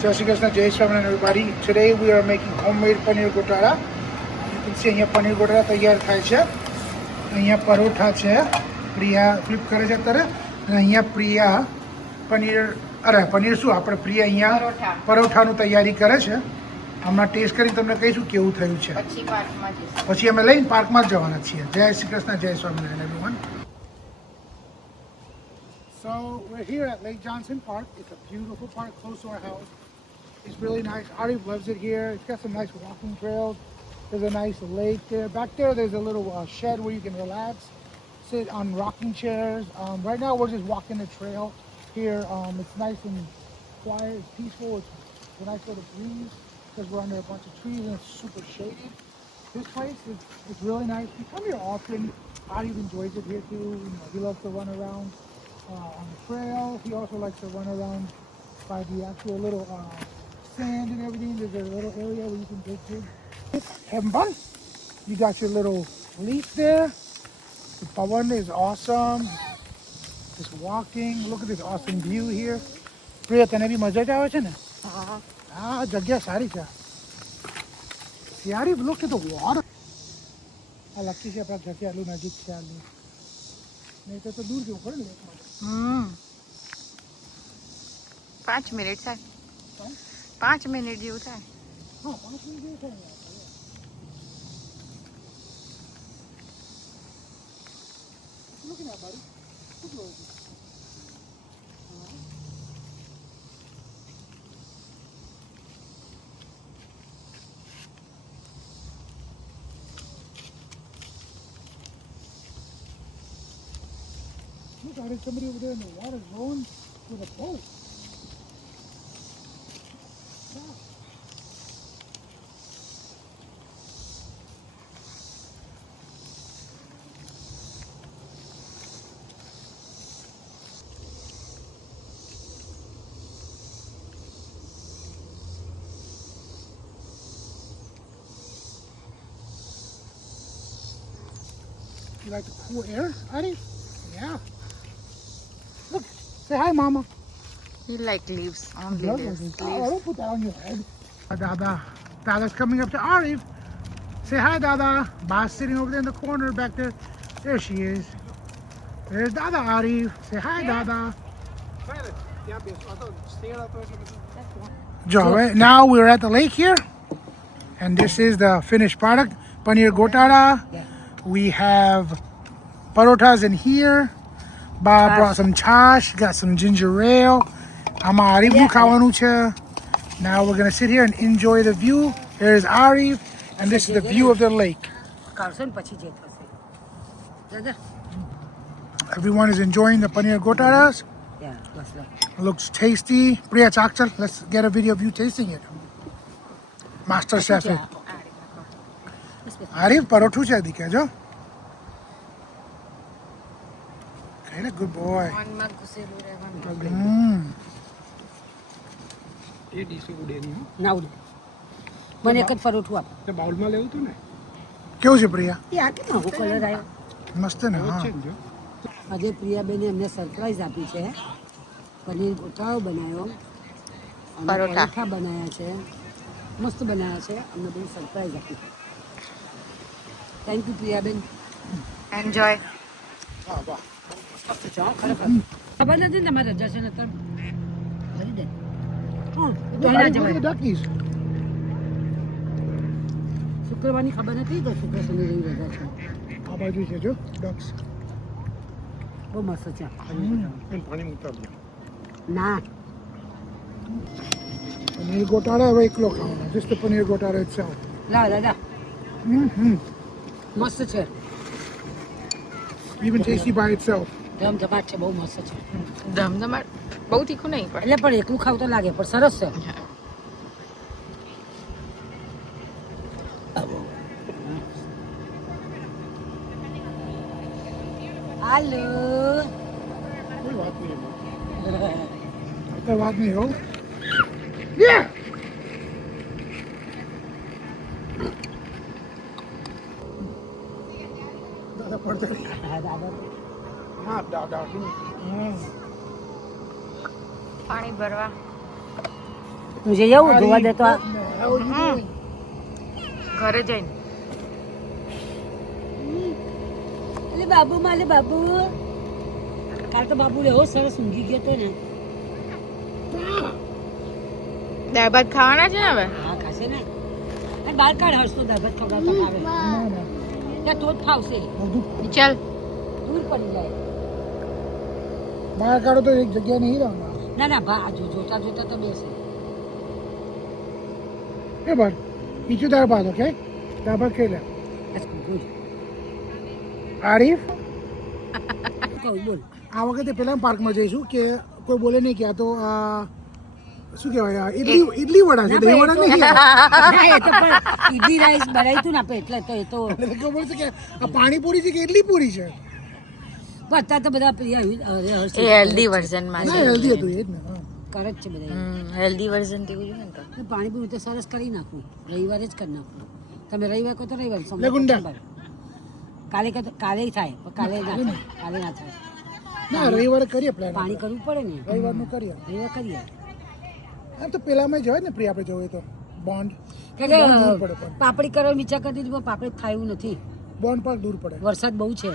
Jai Shri Krishna, Jai Swaminarayan everybody. Today we are making homemade paneer gotara. You can see અહીંયા પનીર ગોટાળા તૈયાર થાય છે. અહીંયા પરોઠા છે. પ્રિયા ફ્લિપ કરે છે અત્યારે. અને અહીંયા પ્રિયા પનીર શું આપણે પ્રિયા અહીંયા પરોઠાનું તૈયારી કરે છે. હમણાં ટેસ્ટ કરીને તમને કહીશું કેવું થયું છે. પછી અમે લઈને પાર્કમાં જ જવાના છીએ. જય શ્રી કૃષ્ણ, જય Swaminarayan everyone. So we're here at Lake Johnson Park. It's a beautiful park close to our house. It's really nice. Arif loves it here. It's got some nice walking trails. There's a nice lake there. Back there, there's a little shed where you can relax, sit on rocking chairs. Right now, we're just walking the trail here. It's nice and quiet. It's peaceful. It's a nice little breeze because we're under a bunch of trees and it's super shaded. This place is really nice. We come here often. Arif enjoys it here too. He loves to run around on the trail. He also likes to run around by the actual little sand and everything. There's a little area where you can dig. Having fun. You got your little leaf there. The pawan is awesome. Just walking. Look at this awesome view here. Priya, તને બી મજા જ આવે છે ને? હા, જગ્યા સારી છે. Arif, look at the water. આ લકી છે આપણા ઘરથી આટલું નજીક છે આટલું. નહીં તો દૂર જવું પડે ને. 5 મિનિટ થાય. 5 મિનિટ જેવું થાય. હા, 5 મિનિટ જેવું થાય. Look at that, buddy. Look at that. Look, there's somebody over there in the water rowing with a boat. Yeah. You like the cool air, Adi? Yeah. Look, say hi, Mama. He like leaves, only Love leaves. those. Oh, don't put that on your head. Dada. Dada's coming up to Arif. Say hi, Dada. Ba's sitting over there in the corner back there. There she is. There's Dada, Arif. Say hi, Dada. Now we're at the lake here. And this is the finished product. Paneer gotara. We have parotas in here. Ba brought some chash, got some ginger ale. Arif khawanu cha. Now we're gonna sit here and enjoy the view. Here's Arif, and this is the view of the lake. Everyone is enjoying the paneer gotaras. Looks tasty. Priya Chakchal, let's get a video of you tasting it. Master Chef. Arif, parothu cha dikhe jo. Good boy. A dish ઉડેની ના ઉડે મને એક જ પરોઠું આપ તે બાઉલમાં લેવું હતું ને કેવું છે પ્રિયા? એ આ કેમ આવો કલર આવ્યો મસ્ત ને. હા, આજે પ્રિયાબેને અમને સરપ્રાઈઝ આપી છે. પનીર ગોટાળો બનાવ્યો અને પરોઠા બનાવ્યા છે. મસ્ત બનાવ્યા છે. અમને બહુ સરપ્રાઈઝ આપી. Thank you Priyaben. એન્જોય. હા, વાહ. ખબર નથી ને તમારે રજા છે ને ભરી દે. Duckies. શુક્રવારની ખબર નથી તો શુક્ર શનિની રજા છે. આ બાજુ છે જો ducks. બહુ મસ્ત છે. એમ પાણી ઉતારજો ના પનીર ગોટાળા હવે એકલો ખાવાનો. Just the paneer gotara itself. લા દાદા મસ્ત છે. Even tasty by itself. ધમધમાટ છે. બહુ મસ્ત છે. ધમધમાટ બહુ તીખું નહીં પણ એટલે પણ એકલું ખાવ તો લાગે પણ સરસ છે. હાલો કોઈ વાત નહીં. વાત નહીં હો. Yeah. દાદા પડતા હા દાદા. પાણી ભરવા તું જઈ આવું જોવા દે તો આ How are you doing? ઘરે જઈને અલે બાબુ માલે બાબુ કાલ તો બાબુ એવો સરસ ઊંઘી ગયો તો ને દાળ ભાત ખાવાના છે ને હવે હા ખાશે ને અને બાર કાઢ હરસો દાબત ખવડાવતા ખાવે ના, ના. ત્યાં તો જ ફાવશે બધું ચાલ દૂર પડી જાય બહાર કાઢો તો એક જગ્યાએ નહીં રહેવાના. ના ના ભા જોતા જોતા તો બેસે Hey, bud. Eat your daal baat, okay? Daal baat khela. That's good. Arif કહું બોલ આ વખતે પેલા પાર્કમાં જઈશું કે કોઈ બોલે નહીં કે આ તો શું કહેવાય આ ઈડલી વડા છે દહીં વડા નહીં ના, એ તો પણ ઈડલી રાઈસ બનાવ્યું હતું ને આપણે એટલે તો એ તો એટલે ખબર છે કે આ પાણીપુરી છે કે ઈડલી પૂરી છે પણ અત્યારે તો બધા પ્રિય એ હેલ્ધી વર્ઝન માં ના હેલ્ધી હતું એ જ ને હા. કરે જ છે બધા હેલ્ધી વર્ઝન તેવું જોઈએ ને તો તો પાણીપુરી તો સરસ કરી નાખું રવિવારે જ કરી નાખું તમે રવિવાર કહો તો રવિવાર સોમવાર લે ગુંડા. સોમવાર. કાલે કહો તો કાલે થાય પણ કાલે ના થાય કાલે ના થાય ના રવિવારે કરીએ પ્લાન પાણી કરવું પડે ને રવિવારનું કરીએ રવિવાર કરીએ આમ તો પેલામાં જવાય ને પ્રિય આપણે જવું તો બોન્ડ કારણ દૂર પડે કે પણ પાપડી કરવાનો વિચાર કરતી હતી પણ પાપડી ખાયું નથી બોન્ડ પાર્ક દૂર પડે વરસાદ બહુ છે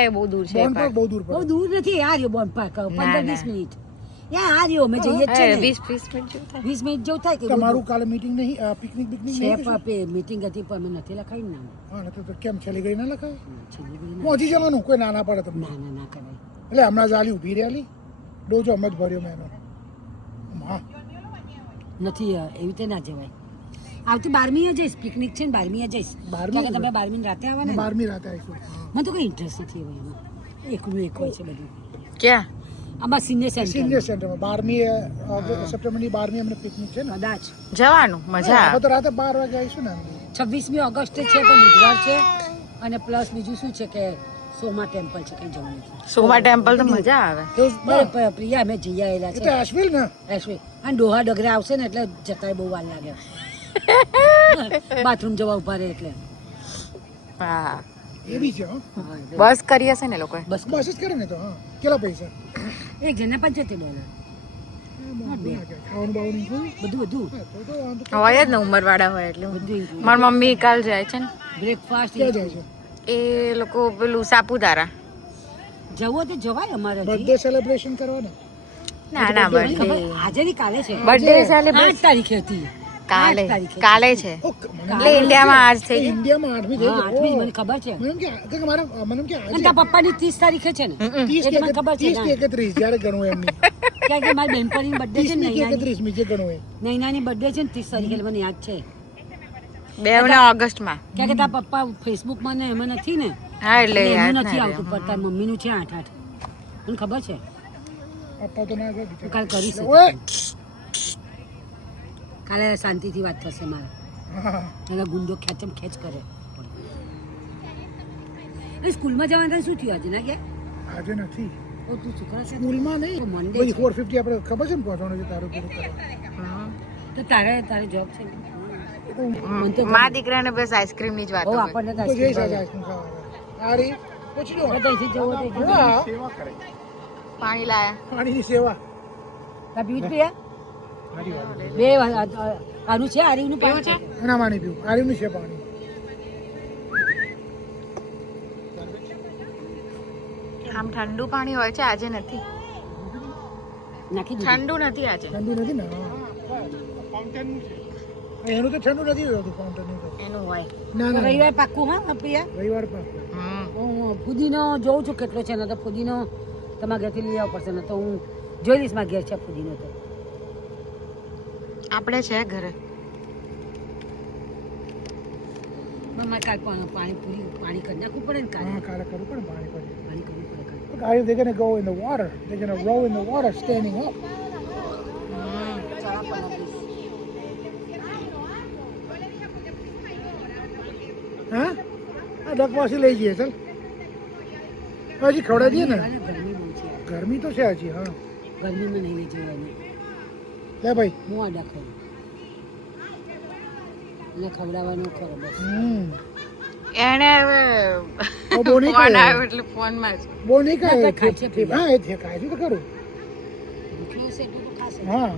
એ બહુ દૂર છે બોન્ડ પાર્ક બહુ દૂર બહુ પડે દૂર નથી આ રહ્યો બોન્ડ પાર્ક 15-20 મિનિટ યા આ રહ્યો મેં જઈએ જ છે ને 20 મિનિટ જેવું થાય 20 મિનિટ જેવું થાય કે તમારું કાલે મીટિંગ નહીં પિકનિક બિકનિક છે નહીં પાપે મીટિંગ હતી પણ અમે નથી લખાયું નામ હા ને તો કેમ છેલ્લી ગઈ ના લખાય છેલ્લી ઘડી ના. પહોંચી જવાનું કોઈ ના ના પડે તમને ના ના ના કરાય એટલે હમણાં જાલી ઊભી રહેલી ડોજો હમણાં જ ભર્યો મેં એનો હા નથી એવી રીતે ના જવાય આવતી 12મીએ જઈશ પિકનિક છે ને 12મીએ જઈશ 12મી કારણ કે તમે 12મી રાતે આવવાના ને 12મી રાતે આવીશું મને તો કઈ ઇન્ટરેસ્ટ નથી હવે એમાં એકનું એક હોય છે બધું ક્યાં આમાં સિનિયર સેન્ટર સિનિયર સેન્ટરમાં 12મી સપ્ટેમ્બરની 12મી અમને પિકનિક છે ને કદાચ જવાનું મજા આપણે તો રાતે 12 વાગે આવીશું ને 26મી ઓગસ્ટ છે પણ બુધવાર છે અને પ્લસ બીજું શું છે કે સોમા ટેમ્પલ છે કઈ જવાનું નથી સોમા ટેમ્પલ તો મજા આવે બરાબર પ્રિયા અમે જઈ આવેલા એ તો છે એશવિલ ને એશવી અને ડોહા ડગરે આવશે ને એટલે જતાય બહુ વાર લાગે બાથરૂમ જવા ઉભા રહે એટલે હા એ બી છે હા બસ કરી હશે ને લોકોએ બસ બસ જ કરે ને તો હા કેટલા પૈસા એક જણને $75 ખાવાનું બાવાનું include? બધું બધું હા, તો વાંધો હોય જ ને ઉંમરવાળા હોય એટલે બધું include. મારી મમ્મી કાલ જાય છે ને બ્રેકફાસ્ટ ક્યાં જાય છે એ લોકો પેલું સાપુતારા જવો તો જવાય અમારે બર્થડે સેલિબ્રેશન કરવાના ના ના બર્થડે આજે ની કાલે છે બર્થડે 8 સેલિબ્રેટ તારીખે હતી કાલે 8 તારીખે. કાલે છે ઓકે એટલે ઇન્ડિયામાં આજ થઈ ગઈ ઇન્ડિયામાં 8મી થઈ હા ગઈ 8મી મને ખબર છે મને કે મારા મને કે અને તારા પપ્પાની 30 તારીખે છે ને 30 એ તો મને ખબર છે 30 કે 31 જ્યારે ગણું એમની કારણ કે મારી બેનપણીની બર્થડે છે 30 ને કે 31 મી જે ગણું એ નૈનાની બર્થડે છે ને 30 તારીખે એટલે મને યાદ છે 2 ઓગસ્ટમાં કારણ કે તારા પપ્પા ફેસબુકમાં ને એમાં નથી ને હા એટલે એટલે યાદ એનું નથી ના આવતું પણ તારા મમ્મીનું છે 8 મને ખબર છે પપ્પા તો ના હું ગયો કાલ કરી ઓએ કાલે શાંતિથી વાત થશે મારે હા એના ગુંડો ખેંચમ ખેંચ કરે અને સ્કૂલમાં જવાનું શું થયું આજે ના કે આજે નથી ઓ તું છોકરા છે સ્કૂલમાં તો નહીં Monday પછી છે. 450 આપણે ખબર છે ને પહોંચવાનું છે તારું પૂરું કરવા તો તારે જોબ છે ને? મને તો મા દીકરાને બસ આઈસ્ક્રીમ ની જ વાત બહુ હોય આપણને તો તો જઈશ આઈસ્ક્રીમ આજે આઈસ્ક્રીમ ખાવા આરી પૂછી લો ભાવે. ત્યાંથી જવું હોય તો હા સેવા કરે પાણી લાયા પાણીની સેવા તાર પીવું છે પિયા? મારી વાત બે આનું છે આરીનું પાણી છે એના પાણી પીવું આરીનું છે પાણી આમ ઠંડુ પાણી હોય છે આજે નથી નાખી દીધું ઠંડુ નથી આજે ઠંડુ નથી ને હા. એનું તો ઠંડુ નથી હોતું ફાઉન્ટેનનું તો એનું હોય ના ના રવિવાર પાક્કું હા પ્રિયા રવિવાર પર હું ફુદીનો જોઉં છું કેટલો છે ને તો ફુદીનો તમારા ઘરેથી લઈ આવવો પડશે ને તો હું જોઈ લઈશ મારા ઘેર છે ફુદીનો તો આપણે છે ઘરે મારે કાલ પાણી કરી નાખવું પડે ને કાલે હા કાલે કરવું પડે પાણી પછી પાણી કરવું પડે કાલે Look, Arif, they're gonna go in the water. They're gonna row in the water standing up. હા આ ડક પાછી લઈ જઈએ ચાલ હજી ખવડાવી દઈએ ને અને ગરમી બહુ છે ગરમી તો છે હજી હા ગરમીમાં નહીં લઈ જવાય એને લે ભાઈ હું આડા ખાઉં એને ખવડાવવાનું ખરો બસ એને ઓ બહુ નહીં ફોન ખાય આવ્યો એટલે ફોન માં જ બહુ નહીં ના, ખાય ખાય છે પેલા. હા એ છે ખાય છે તો ખરું ભૂખ્યું હશે એટલું તો ખાશે હા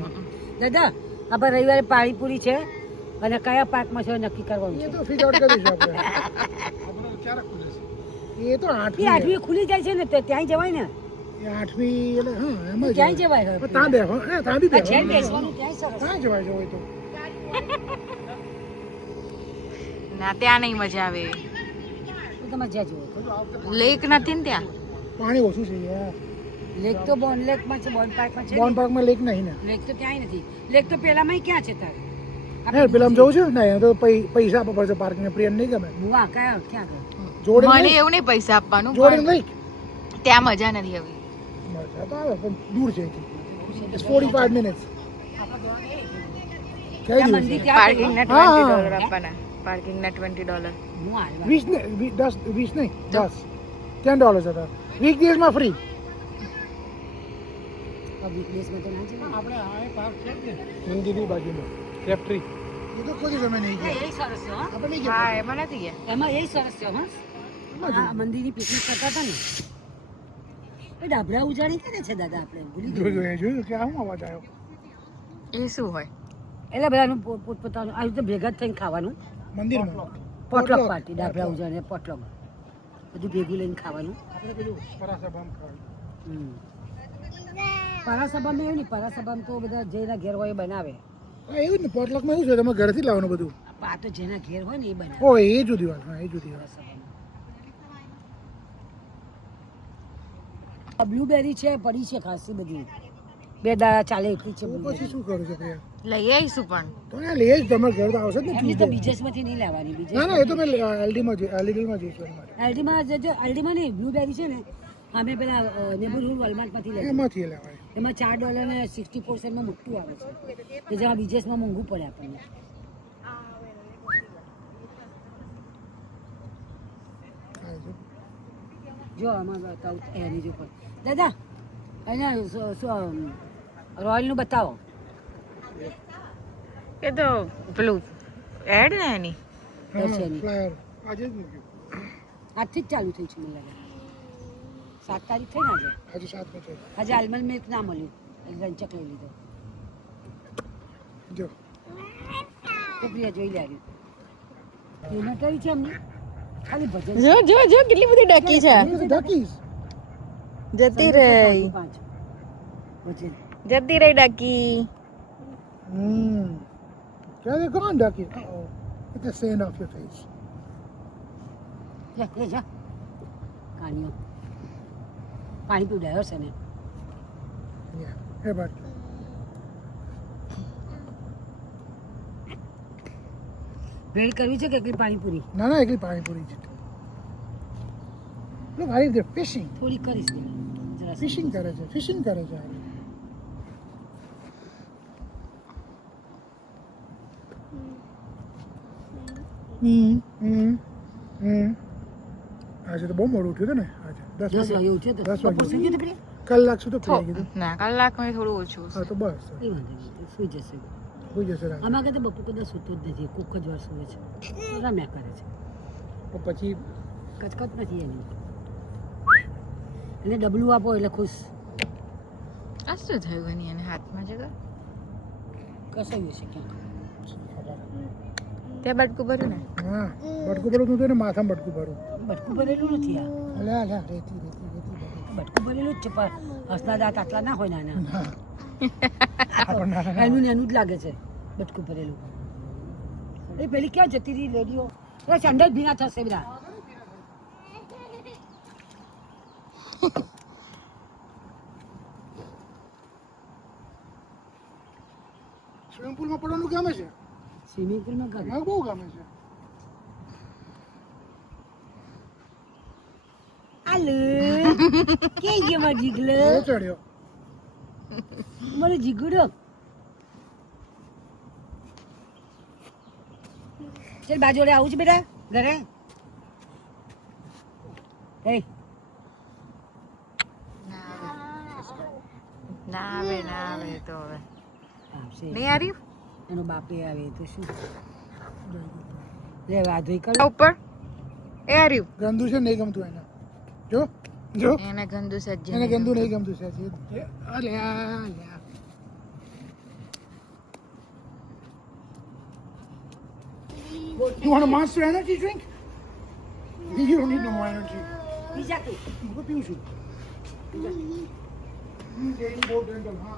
દાદા આપણે રવિવારે પાણીપુરી છે અને કયા પાર્કમાં છે નક્કી કરવાનું એ છે. તો ફિગર આઉટ કરીશું આપણે. આપણો ક્યારે ખુલે છે? એ તો એ 8મી આઠમી ખુલી જાય છે ને તો ત્યાં જવાય ને. એ 8મી એટલે હા એમ જ ક્યાંય જવાય પણ ત્યાં બેહો ત્યાં બી આ જેમ બેહો બેસવાનું ક્યાંય સરસ. ત્યાં જવાય જવાય તો ના ત્યાં નહીં મજા આવે. તો તમે જ્યાં જુઓ. લેક નથી ને ત્યાં. પાણી ઓછું છે યાર. લેક તો બોન લેકમાં છે, બોન પાર્કમાં છે. બોન પાર્કમાં લેક નહીં ને લેક તો ક્યાંય નથી. લેક તો પેલામાં ક્યાં છે તારે? હે પેલા આમ જવું છે ને એ તો પૈસા આપવા પડશે પાર્કિંગ પ્રિયન નહીં ગમે વાહ ક્યાં ગયો? જોડે મને નહીં એવું નહીં પૈસા આપવાનું, જોડે પણ નહીં ત્યાં મજા નથી આવી. મજા તો આવે પણ દૂર છે અહીંથી. It's 45 minutes કઈ ત્યાં દિવસ મંદિર છે? ત્યાં પાર્કિંગ ના હા. $20 આપવાના. પાર્કિંગ ના $20. હું હાલવા. 20 ને 20 નહીં 10 $10 હતા વીક દિવસમાં ફ્રી પબ્લિક પ્લેસમાં તો ના જવાય. આપણે આ પાર્ક છે જ ને મંદિરની બાજુમાં ફેક્ટરી. એ તો કોઈ સમય નહીં ગયા એ સરસ છે હો. આપણે નહીં હા ગયા એમાં નથી ગયા. એમાં એ સરસ છે હા. આ મંદિરની પિકનિક કરતા હતા ને એ ડાબડા ઉજાડી કરે છે દાદા આપણે ભૂલી ગયા. જોયું કે આમ અવાજ આવ્યો એ શું હોય? એટલે બધાનું પોતપોતાનું આવી રીતે ભેગા જ થઈને ખાવાનું. મંદિરમાં પોટલોક પાર્ટી ડાબડા ઉજાડીને પોટલોક બધું ભેગું લઈને ખાવાનું. આપણે પેલું પરાસાબામ ખાવાનું. પરાસભામાં એવું નહીં, પરાસભામાં તો બધા જેના ઘેર હોય એ બનાવે. હા એવું જ ને પોટલકમાં એવું છે તમે ઘરેથી લાવવાનું બધું આ તો જેના ઘેર હોય ને એ બનાવે. ઓ એ જુદી વાત હા એ જુદી વાત આ બ્લુબેરી છે પડી છે ખાસી બધી, 2 દાડા ચાલે એટલી છે તો પછી blueberry. શું કરું છો પ્રિયા લઈ આવીશું પણ. તો યાર લઈ જ તમારે ઘર તો આવશે જ ને એમની તો Tuesday. બીજેસમાંથી નહીં લેવાની. ના ના એ તો મેં એલડીમાં જઈશું એના માટે. એલડીમાં જજો. એલડીમાં નહીં, બ્લુબેરી છે ને અમે પેલા નેબરહુડ વોલમાર્ટમાંથી લઈએ. એમાંથી લેવાય એમાં $4 ને 64 સેન્ટમાં મોટું આવે છે, કે જેમાં બીજેસમાં મોંઘું પડે આપણને. હા, જો. જો આમાં બતાવું એની જો પણ દાદા એને રોયલનું બતાવો. એ તો પેલું એડ ને એની. હા, દર્શની. flyer. આજે જ મૂક્યું. આજથી જ ચાલુ થઈ છે મને લાગે. 7 તારીખ થઈ ને આજે. આજે 7 છે આજે આલમંડ મિલ્ક ના મળ્યું એટલે રંચક લઈ લીધો. જો તો પ્રિયા જોઈ લે આવ્યું. પેમેન્ટ કરી છે અમને ખાલી ભજન. જો જો જો કેટલી બધી ડકી છે. ઢાકીશ જતી રહી. 5 ભજન. જતી રહી ડકી. क्या they gone ducky oh get the sand off your face જા એ જા કાણીઓ પાણી પીવડાવ્યો છે ને. yeah hey but ભેળ કરવી છે કે એકલી પાણીપુરી? ના ના એકલી પાણીપુરી છે look how they're fishing થોડી કરીશ પેલા જરા. fishing કરે છે આજે તો બહુ મોડું ઉઠ્યું હતું ને આજે 10 વાગે ઉઠ્યો તો 10 વાગે. બપોર સુઈ ગયો તો પ્રિયા? કલાક સુધી પડી કીધું ના કલાકમાં થોડું ઓછું. હા તો બસ એ વાંધો નહીં, તો સુઈ જશે. હોઈ જશે રાત આમાં કદાચ બપોર કદાચ સૂતો જ નથી, કોક જ વાર સૂવે છે, રમ્યા કરે છે, તો પછી કચકચ નથી એની. એને ડબલું આપો એટલે ખુશ. આ શું થયું એની એને હાથમાં છે? કસાયું છે ક્યાંક. ત્યાં બટકું ભર્યું ને. હા બટકું ભરું તું તો એને માથામાં બટકું ભરું બટકું ભરેલું નથી આ. અલ્યા અલ્યા રેતી રેતી રેતી બટકું ભરેલું જ છે પણ હસના દાંત આટલા ના હોય નાના. હા આપણને એનું ને એનું જ લાગે છે બટકું ભરેલું. એ પેલી ક્યાં જતી રહી લેડીઓ? એ સેન્ડલ ભીના થશે બધા. સ્વિમિંગ પુલમાં પડવાનું ગમે છે સ્વિમિંગ પુલમાં કરે. મને બહુ ગમે છે આલુ કે ગયો મારો જીગલો? બહુ ચડ્યો મારો જીગુડો. ચાલ બાજુ જોડે આવું છું બેટા ઘરે. એ ના આવે તો હવે આવશે. નહીં હારી. એનો બાપે આવે તો શું લે વાધોઈ કર. ઉપર એ હાર્યું. ગંદુ છે નહીં ગમતું એને જો જો એને ગંદુ સજ્જે એને ગંદુ નહીં ગમતું છે અલ્યા અલ્યા You want a Monster Energy drink? You don't need no more energy. બીજા કઈ હું પીવું છું. ડેરી બોટ રેન્ટલ, હા.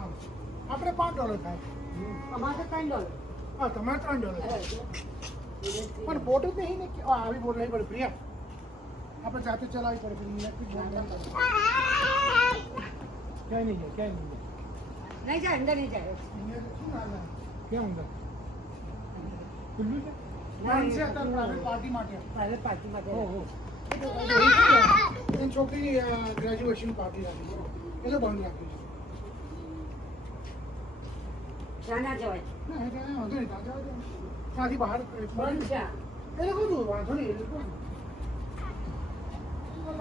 આપણે $5 થાય. અમારે તો $3. હા, તમારે $3. પણ બોટ જ નહીં ને કે આવી બોટ લઈ પડે પ્રિયા. આપણે જાતે ચલાવવી પડે પેલી ઇલેક્ટ્રિક બોટ નહીં પડે. ક્યાંય નહીં જાય, ક્યાંય નહીં જાય. નહીં જાય અંદર નહીં જાય અહીંયા તો શું ના થાય? ક્યાં અંદર? ખુલ્લું છે? One છે અત્યારે private party માટે. પ્રાઇવેટ પાર્ટી માટે ઓહો. એની છોકરીની ગ્રેજ્યુએશન પાર્ટી રાખી છે. એટલે બંધ રાખ્યું છે. ત્યાં ના જવાય ના, એટલે વાંધો નહીં. ત્યાં જવા દો. ત્યાંથી બહાર બંધ છે એટલે બધું વાંધો નહીં. એટલે કોઈ નહીં.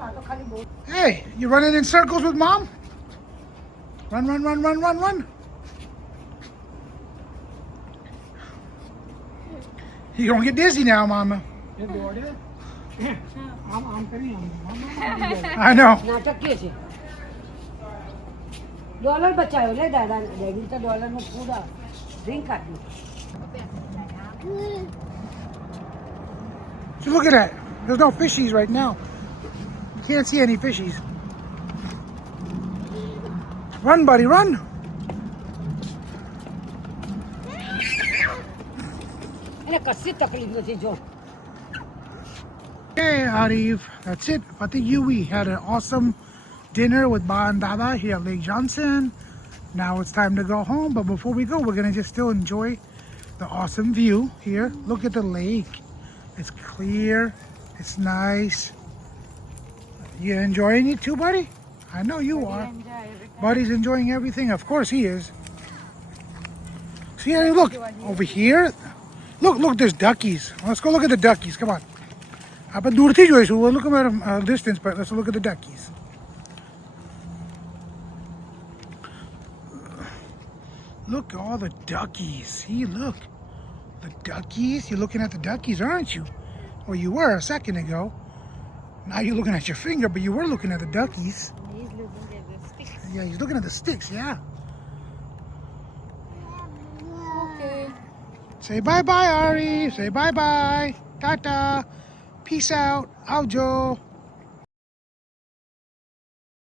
આ તો ખાલી બહુ Hey, you running in circles with mom? Run, run, run, run, run, run. You're gonna get dizzy now, mama. એ દોડે. આમ કરી આમ I know. નાટકીય છે ડોલર બચાવ્યો લે દાદા ડેડી તો ડોલરનું પૂરા ડ્રિંક આપ્યું So look at that. There's no fishies right now. You can't see any fishies. Run, buddy, run. એને કશી તકલીફ નથી જો Okay, Arif, that's it. I think we had an awesome dinner with Ba and Dada here at Lake Johnson. Now it's time to go home, but before we go, we're gonna just still enjoy the awesome view here. Look at the lake. It's clear. It's nice. You enjoying it too, buddy? I know you are. Buddy's enjoying everything. Of course he is. See, look over here. Look, there's duckies. Let's go look at the duckies. Come on. આપણે દૂરથી જોઈશું. We'll look at a distance, but let's look at the duckies. Look at all the duckies. See, look. The duckies. You're looking at the duckies, aren't you? Well, you were a second ago. Now you're looking at your finger, but you were looking at the duckies. He's looking at the sticks. Yeah, he's looking at the sticks, yeah. Okay. Say bye-bye, Ari. Say bye-bye. Tata. Peace out. Aujo.